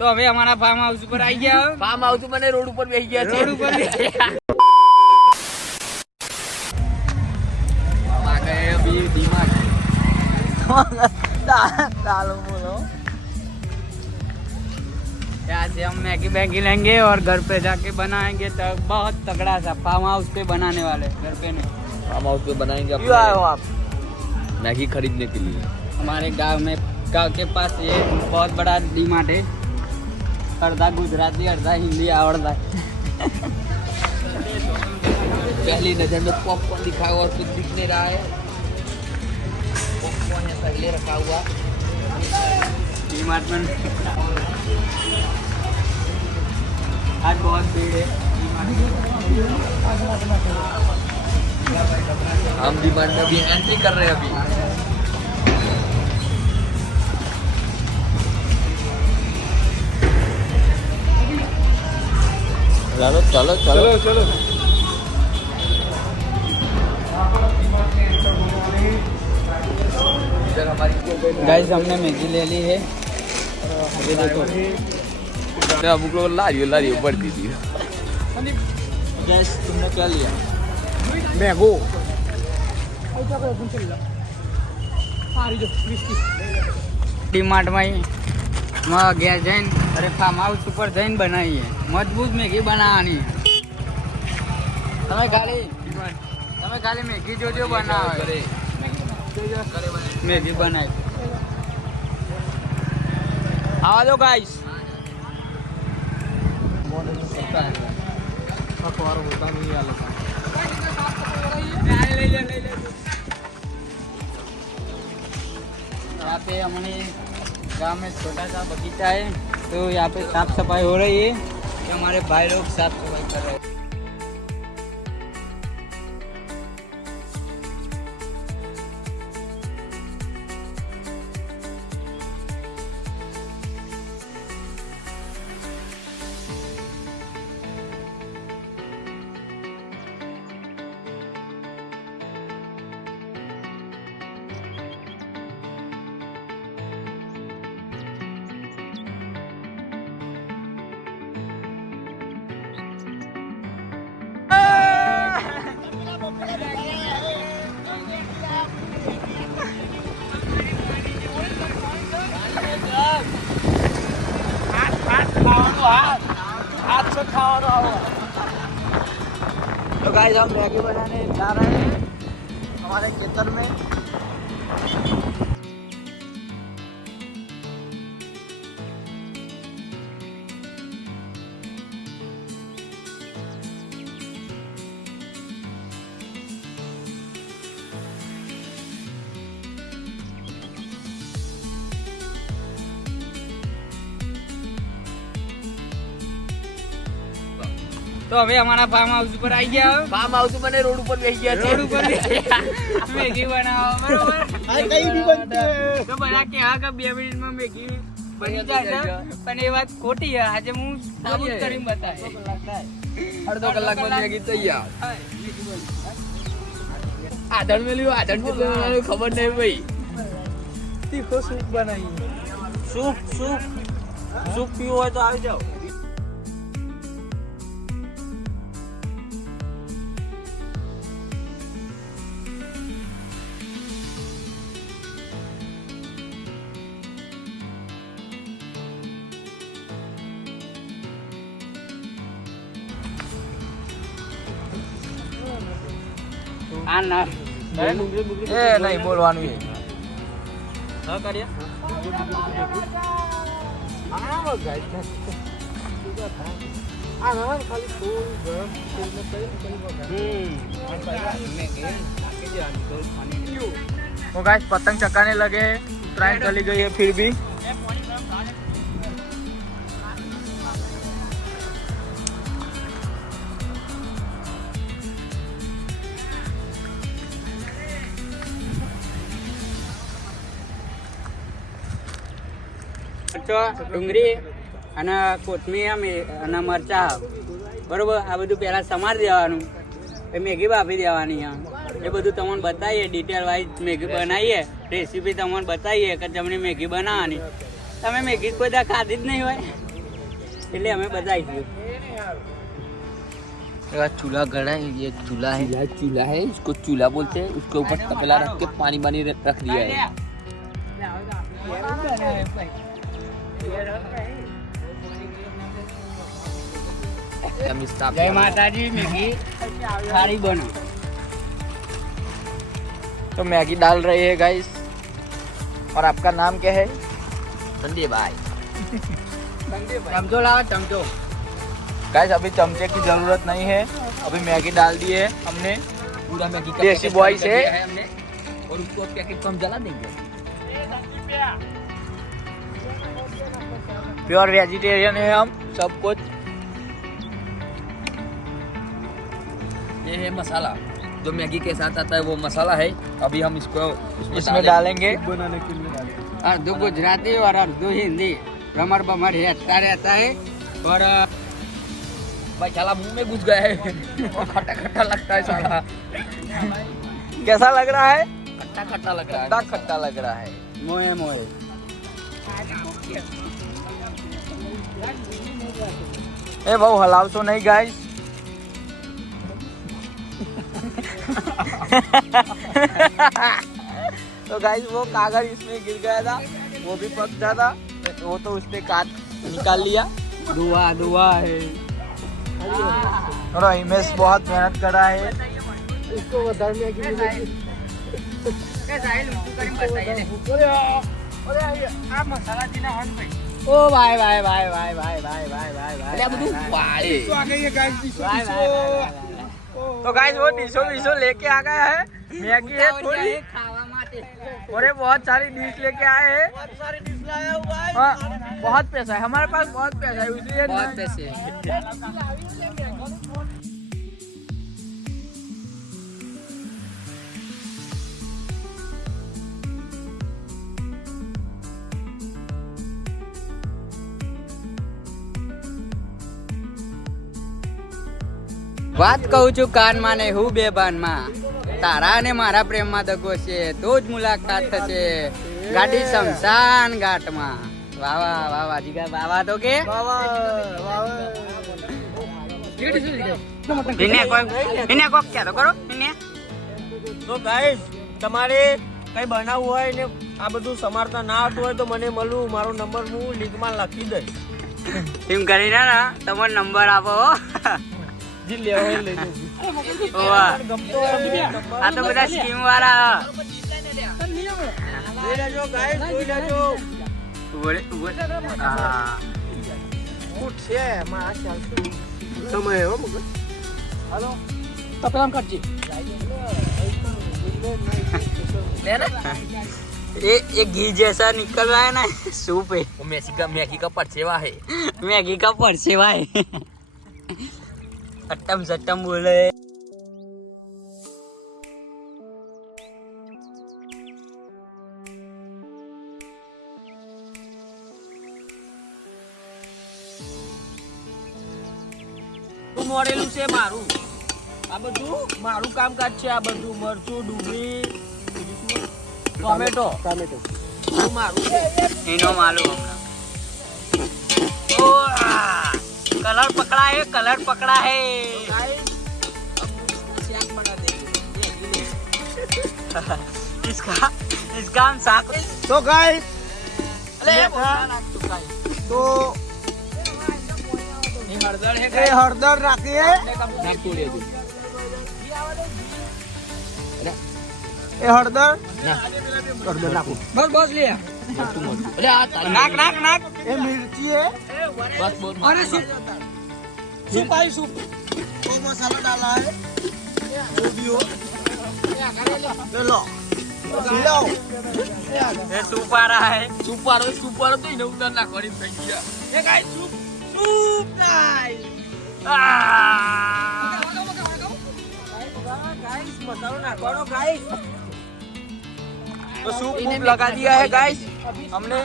तो હવે અમારા ફાર્મ હાઉસ ઉપર આવી ગયા. ફાર્મ હાઉસ ઉપર ને રોડ ઉપર બેસી ગયા છે. રોડ ઉપર अभी दिमाग यहाँ से हम मैगी बैगी लेंगे और घर पे जाके बनाएंगे. तो बहुत तगड़ा सा फार्म हाउस पे बनाने वाले, घर पे नहीं. फार्म हाउस पे बनाएंगे. क्यों आए हो आप? मैगी खरीदने के लिए. हमारे गांव के पास ये बहुत बड़ा डीमार्ट है. अर्धा गुजराती अर्धा हिंदी आवड़ता है. पहली नजर में पॉपकॉर्न दिखा हुआ और कुछ दिख नहीं रहा है. पॉपकॉर्न यहाँ पहले रखा हुआ डीमार्ट में. आज बहुत भीड़ है. हम डिमांड में अभी एंट्री कर रहे हैं. अभी चलो चलो चलो चलो. गाइस हमने मैगी ले ली है. अभी देखो अमुक लोग लारियो बढ़ती थी. गैस तुमने क्या लिया? मैगो. ડીમાર્ટ માં ગયા જઈને અરે ફાર્મ હાઉસ ઉપર જઈને બનાવીએ. મજબૂત મેગી બનાવવાની. તમે ખાલી મેગી જોજો બનાવે. મેગી બનાવી આવા દો ગાઈસ. यहाँ पे हमारे गांव में छोटा सा बगीचा है. तो यहाँ पे साफ सफाई हो रही है. तो हमारे भाई लोग साफ सफाई कर रहे हैं. तो गाइस हम मैगी बनाने जा रहे हैं हमारे खेतर में. तो હવે અમારા ફાર્મ હાઉસ ઉપર આવી ગયા. ફાર્મ હાઉસ ઉપર ને રોડ ઉપર બેસી ગયા છે. રોડ ઉપર મેગી બનાવો બરોબર. તો બધા કે હા કે 2 મિનિટમાં મેગી બની જાય છે. પણ એ વાત ખોટી છે. આજે હું સાબુત કરીને બતાવીશ. અડધો કલાકમાં મેગી તૈયાર. આધણ મેલ્યું આધણ કેટલું ખબર નહીં ભાઈ. તીખો સૂપ બનાવી. સૂપ પીવો હોય તો આવી જાઓ. આ ના એ નહીં બોલવાનું એ. હા કર્યા. वो गाइस पतंग चकाने लगे. उत्तरायण चली गई है फिर भी. ડુંગળી અને કોથમીર અને મરચા બરોબર. આ બધું પહેલા સમારી દેવાનું. એ મેગી બાફી દેવાની. એ બધું તમને બતાવીએ ડિટેલ વાઇઝ મેગી બનાવીએ. રેસીપી તમને બતાવીએ કે તમને મેગી બનાવવાની. તમે મેગી કોઈ દા ખાધી જ નહીં હોય. એટલે અમે બતાવીશું. चूल्हा गड़ा है, ये चूल्हा है, चूल्हा है, इसको चूल्हा बोलते हैं. उसके ऊपर तपेला रख के पानी पानी रख दिया है. જય માતાજી. મેગી સારી બનો. तो मैगी डाल रहे हैं गाइस. और आपका नाम क्या है? संदीप भाई. ચમચો લાવો, ચમચો. गाइस अभी चमचे की जरूरत नहीं है, अभी मैगी डाल दी है हमने. पूरा मैगी का देसी बॉय से हमने. और उसको पैकेट को हम जला देंगे. प्योर वेजिटेरियन है हम सब कुछ. ये है मसाला जो मैगी के साथ आता है, वो मसाला है. अभी हम इसको इसमें डालेंगे. अर्धो गुजराती और अर्धो हिंदी रमर बमर रहता रहता है. और भाई साला मुंह में घुस गया है. और खट्टा खट्टा लगता है साला. कैसा लग रहा है? खट्टा खट्टा लग रहा है. खट्टा खट्टा लग रहा है. मोए मोए. ए बहु हलाव तो नहीं गाइस. तो गाइस वो कागज इसमें गिर गया था, वो भी पक जाता, वो तो उसने काट निकाल लिया. दुआ दुआ है. और हिमेश बहुत मेहनत कर रहा है. इसको बताने की ओ भाई भाई भाई भाई भाई भाई भाई भाई भाई. तो गाइस वो डिशो लेके आ गया है. मैगी है थोड़ी, और ये बहुत सारी डिश लेके आए हैं. हाँ, बहुत पैसा है हमारे पास, बहुत पैसा है, इसलिए बहुत पैसे. વાત કહું છું કાનમાં ને હું બેભાનમાં. તારા અને મારા પ્રેમમાં દગો છે તો જ મુલાકાત થશે ગાડી શમશાન ઘાટમાં. વાહ વાહ વાહ વાહ જીગા વાહ તો કે એને કોક ક્યાં તો કરો એને. તો ગાઈસ તમારે કઈ બનાવવું હોય ને આ બધું સમારતા ના આવતું હોય તો મને મળું. મારો નંબર હું લિંકમાં લખી દઈશ. એમ કરીને ને તમારો નંબર આપો. જી લેવો લઈ વાહ, આ તો બધા સ્કીમ વાળા. લેજો ગાઈસ, જોઈ લેજો. હા ફૂટ છે એમાં આ ચાલતું સમય હો મગર. હાલો તપલામ કાઢજી. ये घी जैसा निकल रहा है ना सूप है. मैगी का परसेवा है. मैगी का परसेवा है. अट्टम सट्टम बोले. મોડેલું છે મારું. આ બધું મારું કામકાજ છે. આ બધું મરચું, ડુંગળી, ટોમેટો બધું મારું છે. इनो मालूम हमारा. ओ कलर पकड़ा है, कलर पकड़ा है. गाइस अब इसका शाक बना देंगे. इसका हम साग. तो गाइस अरे तो हरदर है ये हरदर રાખીએ. એ હળદર હળદર નાખો. बस बस लिया. अरे नाक नाक नाक. એ મિર્ચી है. बस बहुत अरे सूप आई सूप. वो मसाला डाला है जो भी हो ले लो लो. ये सूप आ रहा है. सुपर तो इन्हें उधर ना करी થઈ ગયા. ये guys soup soup guys. Guys मसाला नाखવાનો गाइस. तो सूप लगा दिया है गाइस हमने.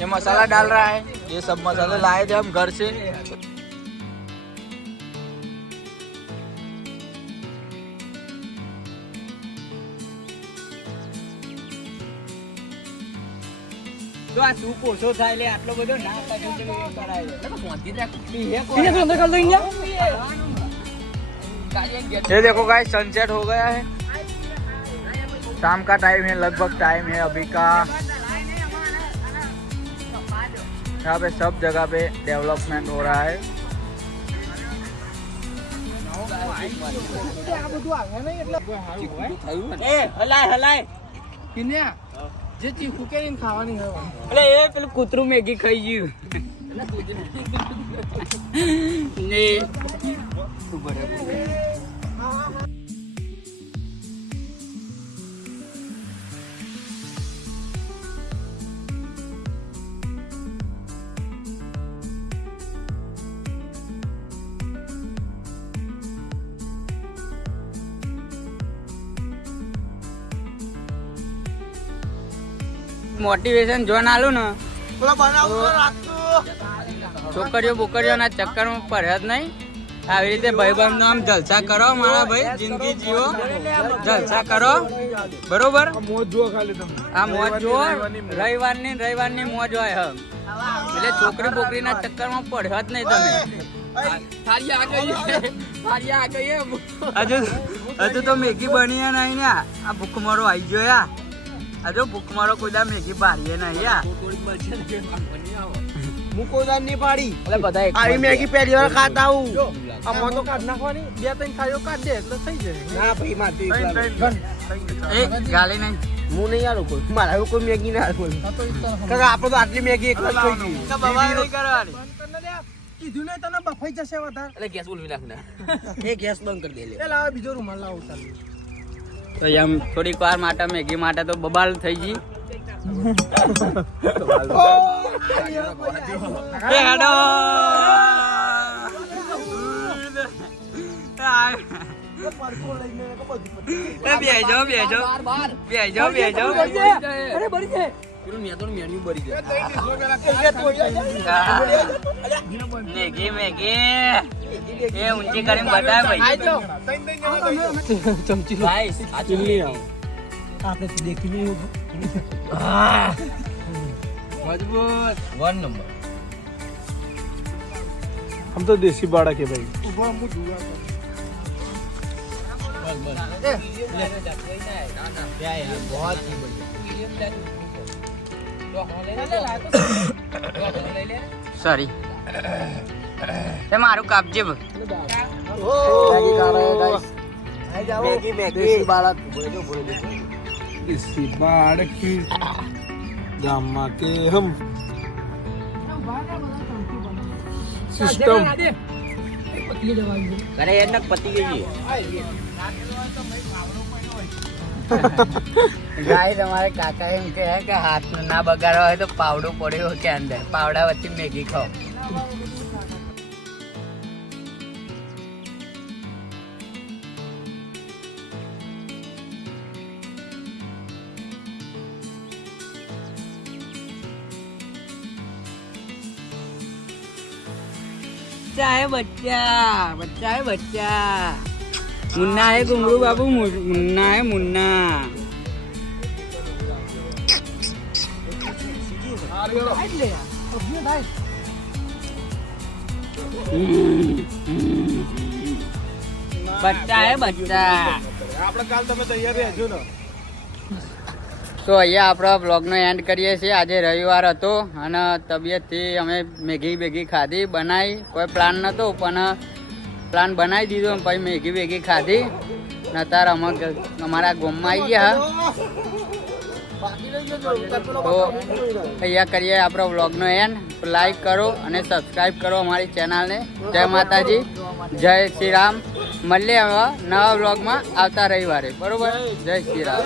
ये मसाला डाल रहा है. ये सब मसाले लाए थे हम घर से. તો આ શું પોસો થાય લે આટલો બધો ના પાછો તો કરાય ये देखो गाइस सनसेट हो गया है शाम का टाइम है लगभग टाइम है अभी का यहाँ पे सब जगह पे डेवलपमेंट हो रहा है એ હલાય હલાય જે ચીખું કરીને ખાવાની હોય એટલે એ પેલું કૂતરું મેગી ખાઈ ગયું ને મોટિવેશન જોન આલું ને છોકરીઓ બોકરીઓના ચક્કરમાં પડ્યા જ નહીં આવી રીતે ભાઈબંધનો આમ જલસા કરો મારા ભાઈ જિંદગી જીવો જલસા કરો બરોબર આ મોજ જુઓ રવિવારની મોજ હોય એટલે છોકરી બોકરીના ચક્કરમાં પડ્યા જ નહીં તમે હજુ તો મેગી બની નહીં ને આ ભૂખમરો આવી ગયો યા હજુ ભૂખમરો કોઈ દા મેગી પાડીએ નહીં યા હું કોદાન ની પાડી એટલે બધા આવી મેગી પહેલી વાર ખાતા હું આમાં તો કાઢ નાખવાની 2-3 ખાયો કાઢ દે એટલે થઈ જાય ના ભાઈ મારતી એ ગાલી નહીં હું નહીં આલું કોઈ મારા કોઈ મેગી ના આલું કાકા આપણે તો આટલી મેગી એક જ ખાઈ ગઈ કરવાની કીધું ને તને બફાઈ જશે વધારે એટલે ગેસ બોલવી નાખ ના એ ગેસ બંધ કરી દે લે એ લાવ બીજો રૂમાલ લાવ ચાલ તો એમ થોડીક વાર માટે મેગી માટે તો બબાલ થઈ ગઈ એ હેડો બેજો અરે બરી જાય પેલું મેં તો મેન્યુ બરી જાય મેગી એ ઊંચી કરીને બતાય ભાઈ ચમચી ગાઈસ આ ચીલી આપણે દેખી નહીં મજબૂત 1 નંબર हम तो देसी बाड़ा के भाई સોરી એ મારું કાપજે મેગી દેશી બાળક देसी बाड़ की गामा के हम सिस्टम અરે એને પતી ગઈ ગાય તમારે કાકા એમ કહે કે હાથ ના બગાડવા હોય તો પાવડો પડ્યો કે અંદર પાવડા વચ્ચે મેગી ખાઓ बच्चा है बच्चा मुन्ना है घुंगरू बाबू मुन्ना है मुन्ना बच्चा है बच्चा આપણે કાલ તમે તૈયાર રહેજો ને તો અહીંયા આપણા બ્લોગનો એન્ડ કરીએ છીએ આજે રવિવાર હતો અને તબિયતથી અમે મેગી ખાધી બનાવી કોઈ પ્લાન નહોતો પણ પ્લાન બનાવી દીધો પછી મેગી ખાધી ને અત્યારે અમારા ગામમાં આવી ગયા તો અહીંયા કરીએ આપણો બ્લોગનો એન્ડ લાઈક કરો અને સબસ્ક્રાઈબ કરો અમારી ચેનલને જય માતાજી જય શ્રી રામ મળીએ હવે નવા બ્લોગમાં આવતા રવિવારે બરોબર જય શ્રી રામ